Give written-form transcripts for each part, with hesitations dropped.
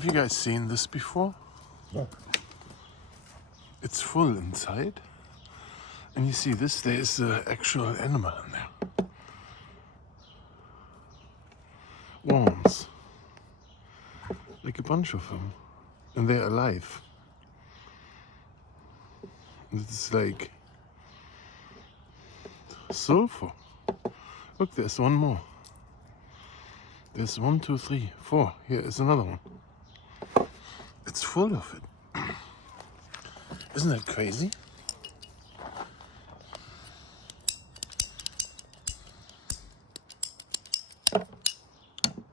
Have you guys seen this before? No. It's full inside. And you see this, there's an actual animal in there. Worms. Like a bunch of them. And they're alive. And it's like sulfur. Look, there's one more. There's 1, 2, 3, 4. Here is another one. It's full of it. Isn't that crazy?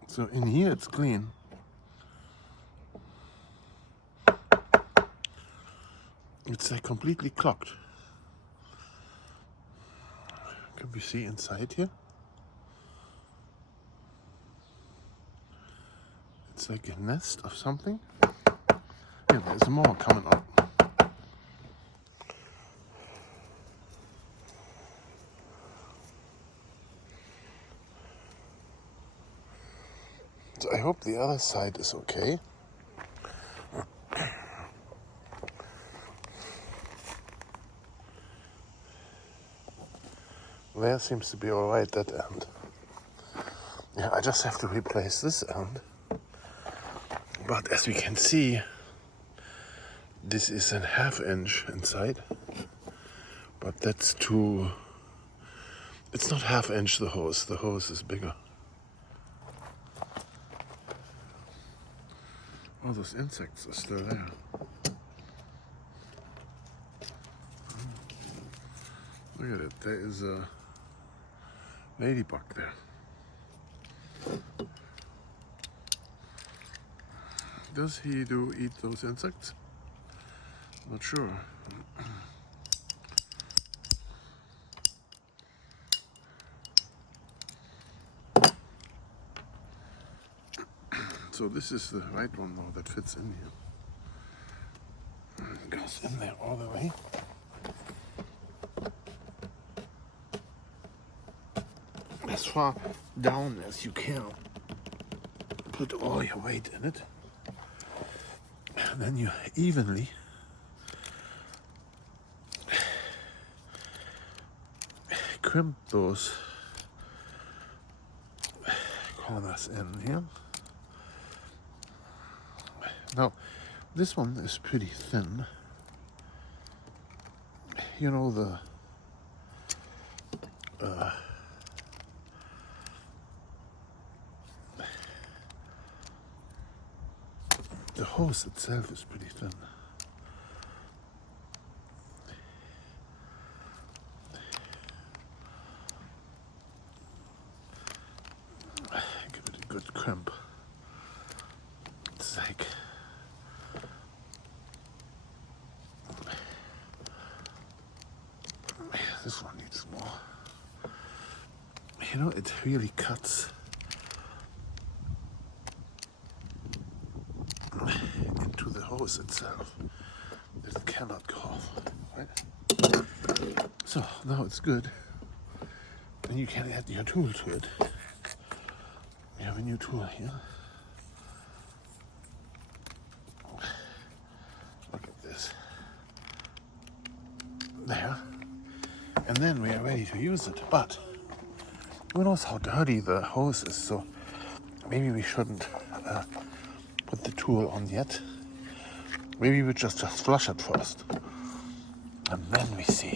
So in here it's clean. It's like completely clogged. Can we see inside here? It's like a nest of something. Yeah, there's more coming up. So I hope the other side is okay. There seems to be alright, that end. Yeah, I just have to replace this end. But as we can see, this is a 1/2 inch inside. But that's too... It's not 1/2 inch, the hose is bigger. All those insects are still there. Look at it, there is a ladybug there. Does he eat those insects? Not sure. So this is the right one now that fits in here. It goes in there all the way. As far down as you can. Put all your weight in it. And then you evenly crimp those corners in here. Now, this one is pretty thin. You know, the hose itself is pretty thin. Give it a good crimp. It's like this one needs more. You know, it really cuts into the hose itself. It cannot go off, right? So now it's good. And you can add your tool to it. You have a new tool here. Look at this. There. And then we are ready to use it. But who knows how dirty the hose is, so maybe we shouldn't put the tool on yet. Maybe we just flush it first. And then we see.